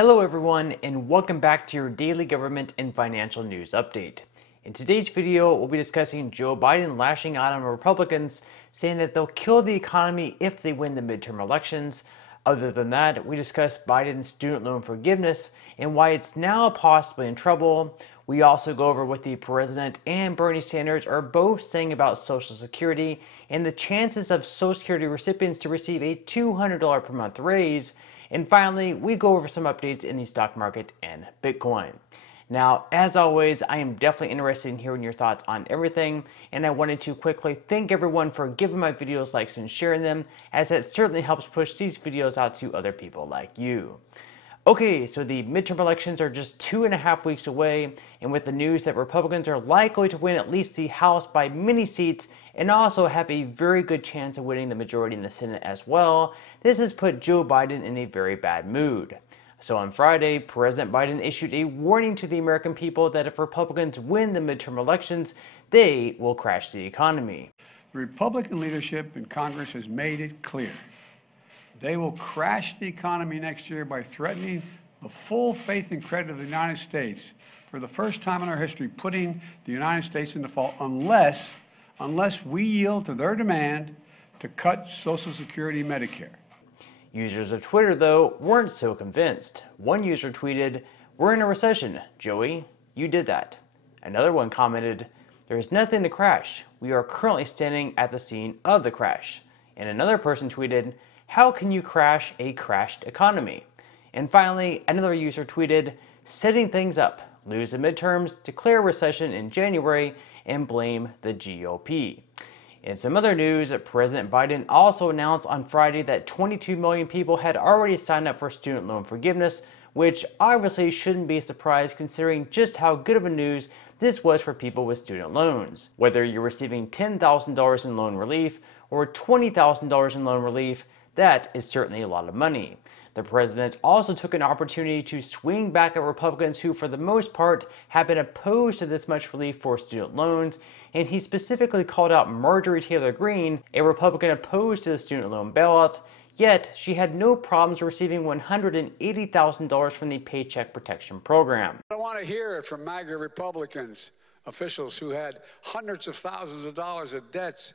Hello everyone, and welcome back to your daily government and financial news update. In today's video, we'll be discussing Joe Biden lashing out on Republicans, saying that they'll kill the economy if they win the midterm elections. Other than that, we discuss Biden's student loan forgiveness and why it's now possibly in trouble. We also go over what the president and Bernie Sanders are both saying about Social Security and the chances of Social Security recipients to receive a $200 per month raise. And finally, we go over some updates in the stock market and Bitcoin. Now, as always, I am definitely interested in hearing your thoughts on everything, and I wanted to quickly thank everyone for giving my videos likes and sharing them, as that certainly helps push these videos out to other people like you. Okay, so the midterm elections are just 2.5 weeks away, and with the news that Republicans are likely to win at least the House by many seats and also have a very good chance of winning the majority in the Senate as well, this has put Joe Biden in a very bad mood. So on Friday, President Biden issued a warning to the American people that if Republicans win the midterm elections, they will crash the economy. The Republican leadership in Congress has made it clear. They will crash the economy next year by threatening the full faith and credit of the United States for the first time in our history, putting the United States in default unless we yield to their demand to cut Social Security and Medicare. Users of Twitter, though, weren't so convinced. One user tweeted, "We're in a recession, Joey. You did that." Another one commented, "There's nothing to crash. We are currently standing at the scene of the crash." And another person tweeted, "How can you crash a crashed economy?" And finally, another user tweeted, "Setting things up. Lose the midterms, declare recession in January, and blame the GOP." In some other news, President Biden also announced on Friday that 22 million people had already signed up for student loan forgiveness, which obviously shouldn't be a surprise considering just how good of a news this was for people with student loans. Whether you're receiving $10,000 in loan relief or $20,000 in loan relief, that is certainly a lot of money. The president also took an opportunity to swing back at Republicans who, for the most part, have been opposed to this much relief for student loans, and he specifically called out Marjorie Taylor Greene, a Republican opposed to the student loan bailout, yet she had no problems receiving $180,000 from the Paycheck Protection Program. I don't want to hear it from MAGA Republicans, officials who had hundreds of thousands of dollars of debts,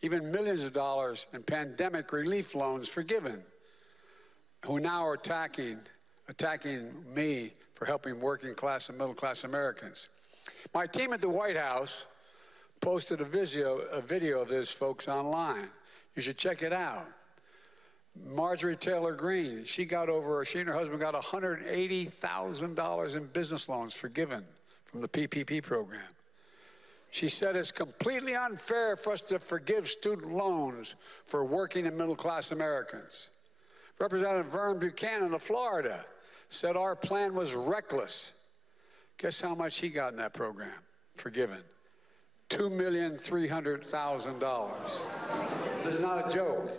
even millions of dollars in pandemic relief loans forgiven, who now are attacking me for helping working class and middle class Americans. My team at the White House posted a video of those folks online. You should check it out. Marjorie Taylor Greene, she and her husband got $180,000 in business loans forgiven from the PPP program. She said it's completely unfair for us to forgive student loans for working and middle class Americans. Representative Vern Buchanan of Florida said our plan was reckless. Guess how much he got in that program forgiven? $2,300,000. This is not a joke.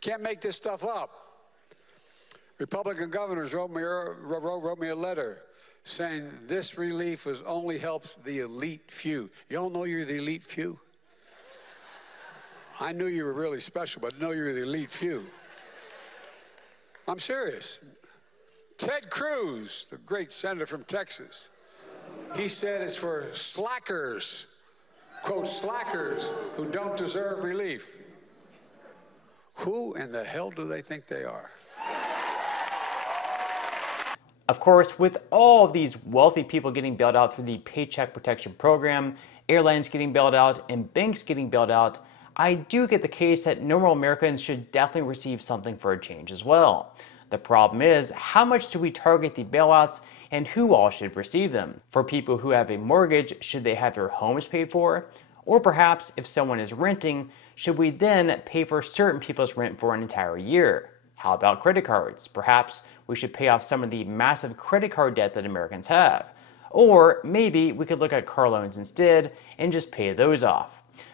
Can't make this stuff up. Republican governors wrote me a letter saying this relief only helps the elite few. Y'all know you're the elite few? I knew you were really special, but I know you're the elite few. I'm serious. Ted Cruz, the great senator from Texas, he said it's for slackers, quote, slackers who don't deserve relief. Who in the hell do they think they are? Of course, with all of these wealthy people getting bailed out through the Paycheck Protection Program, airlines getting bailed out, and banks getting bailed out, I do get the case that normal Americans should definitely receive something for a change as well. The problem is, how much do we target the bailouts and who all should receive them? For people who have a mortgage, should they have their homes paid for? Or perhaps if someone is renting, should we then pay for certain people's rent for an entire year? How about credit cards? Perhaps we should pay off some of the massive credit card debt that Americans have. Or maybe we could look at car loans instead and just pay those off.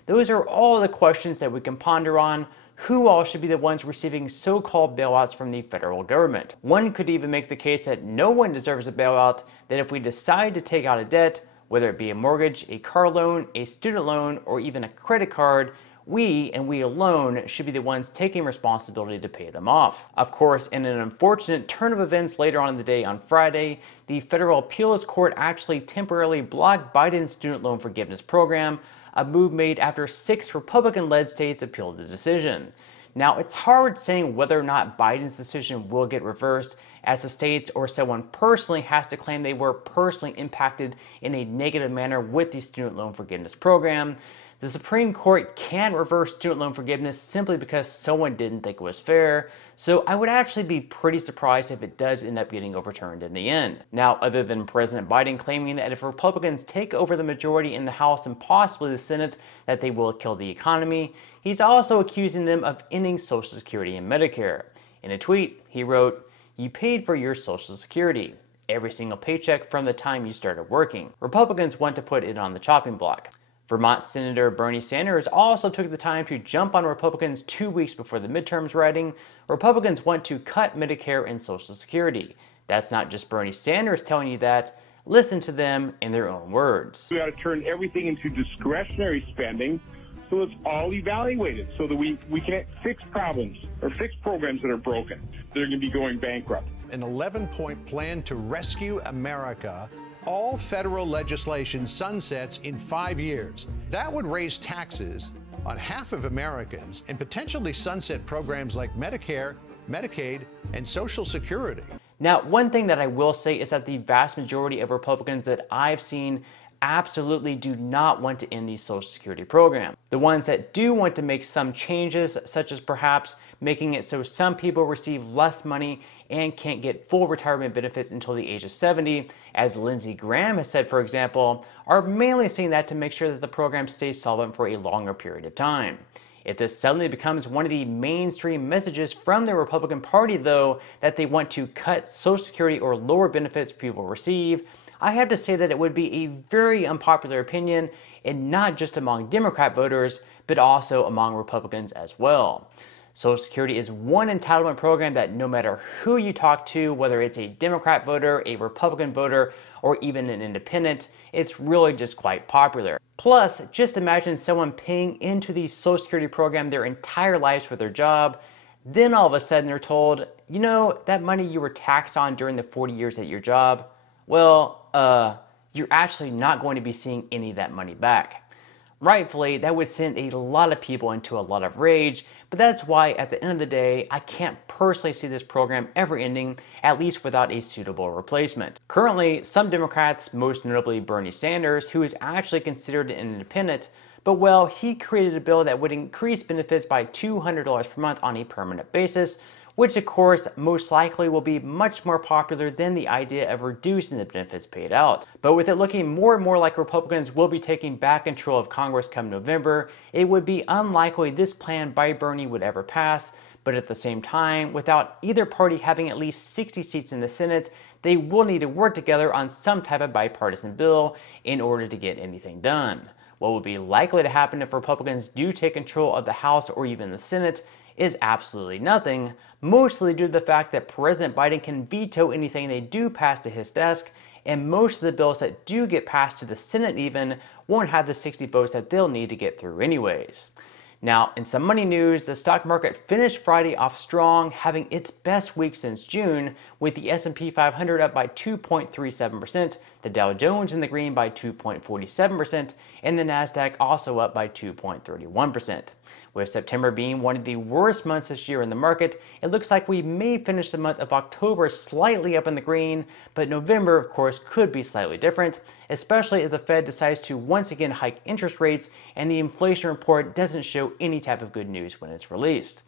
Those are all the questions that we can ponder on. Who all should be the ones receiving so-called bailouts from the federal government? One could even make the case that no one deserves a bailout, that if we decide to take out a debt, whether it be a mortgage, a car loan, a student loan, or even a credit card, we and we alone should be the ones taking responsibility to pay them off. Of course, in an unfortunate turn of events later on in the day on Friday, the federal appeals court actually temporarily blocked Biden's student loan forgiveness program, a move made after 6 Republican-led states appealed the decision. Now, it's hard saying whether or not Biden's decision will get reversed, as the states or someone personally has to claim they were personally impacted in a negative manner with the student loan forgiveness program. The Supreme Court can reverse student loan forgiveness simply because someone didn't think it was fair, so I would actually be pretty surprised if it does end up getting overturned in the end. Now, other than President Biden claiming that if Republicans take over the majority in the House and possibly the Senate, that they will kill the economy, he's also accusing them of ending Social Security and Medicare. In a tweet, he wrote, "You paid for your Social Security, every single paycheck from the time you started working. Republicans want to put it on the chopping block." Vermont Senator Bernie Sanders also took the time to jump on Republicans 2 weeks before the midterms, writing, "Republicans want to cut Medicare and Social Security. That's not just Bernie Sanders telling you that. Listen to them in their own words." We got to turn everything into discretionary spending so it's all evaluated so that we can fix problems or fix programs that are broken, that are going to be going bankrupt. An 11-point plan to rescue America. All federal legislation sunsets in 5 years. That would raise taxes on half of Americans and potentially sunset programs like Medicare, Medicaid, and Social Security. Now, one thing that I will say is that the vast majority of Republicans that I've seen absolutely do not want to end the Social Security program. The ones that do want to make some changes, such as perhaps making it so some people receive less money and can't get full retirement benefits until the age of 70, as Lindsey Graham has said, for example, are mainly saying that to make sure that the program stays solvent for a longer period of time. If this suddenly becomes one of the mainstream messages from the Republican Party, though, that they want to cut Social Security or lower benefits people receive, I have to say that it would be a very unpopular opinion, and not just among Democrat voters, but also among Republicans as well. Social Security is one entitlement program that no matter who you talk to, whether it's a Democrat voter, a Republican voter, or even an independent, it's really just quite popular. Plus, just imagine someone paying into the Social Security program their entire lives for their job, then all of a sudden they're told, you know, that money you were taxed on during the 40 years at your job, well, you're actually not going to be seeing any of that money back. Rightfully, that would send a lot of people into a lot of rage, but that's why at the end of the day, I can't personally see this program ever ending, at least without a suitable replacement. Currently, some Democrats, most notably Bernie Sanders, who is actually considered an independent, but well, he created a bill that would increase benefits by $200 per month on a permanent basis, which of course most likely will be much more popular than the idea of reducing the benefits paid out. But with it looking more and more like Republicans will be taking back control of Congress come November, it would be unlikely this plan by Bernie would ever pass. But at the same time, without either party having at least 60 seats in the Senate, they will need to work together on some type of bipartisan bill in order to get anything done. What would be likely to happen if Republicans do take control of the House or even the Senate is absolutely nothing, mostly due to the fact that President Biden can veto anything they do pass to his desk, and most of the bills that do get passed to the Senate even won't have the 60 votes that they'll need to get through anyways. Now, in some money news, the stock market finished Friday off strong, having its best week since June, with the S&P 500 up by 2.37%, the Dow Jones in the green by 2.47%, and the Nasdaq also up by 2.31%. With September being one of the worst months this year in the market, it looks like we may finish the month of October slightly up in the green, but November, of course, could be slightly different, especially if the Fed decides to once again hike interest rates and the inflation report doesn't show any type of good news when it's released.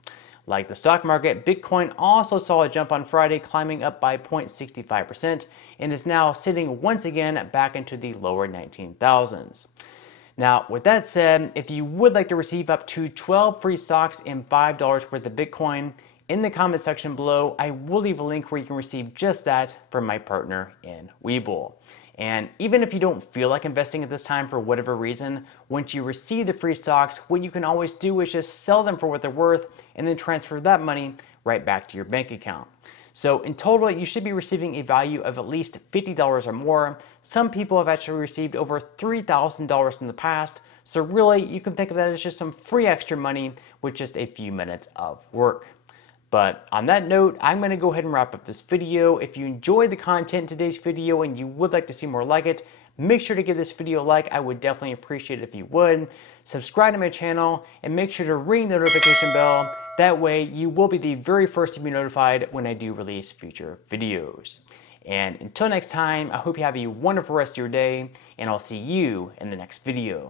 Like the stock market, Bitcoin also saw a jump on Friday, climbing up by 0.65% and is now sitting once again back into the lower 19,000s. Now, with that said, if you would like to receive up to 12 free stocks and $5 worth of Bitcoin, in the comment section below, I will leave a link where you can receive just that from my partner in Webull. And even if you don't feel like investing at this time for whatever reason, once you receive the free stocks, what you can always do is just sell them for what they're worth and then transfer that money right back to your bank account. So in total, you should be receiving a value of at least $50 or more. Some people have actually received over $3,000 in the past, So really, you can think of that as just some free extra money with just a few minutes of work. But on that note, I'm going to go ahead and wrap up this video. If you enjoyed the content in today's video and you would like to see more like it, make sure to give this video a like. I would definitely appreciate it if you would. Subscribe to my channel and make sure to ring the notification bell. That way you will be the very first to be notified when I do release future videos. And until next time, I hope you have a wonderful rest of your day, and I'll see you in the next video.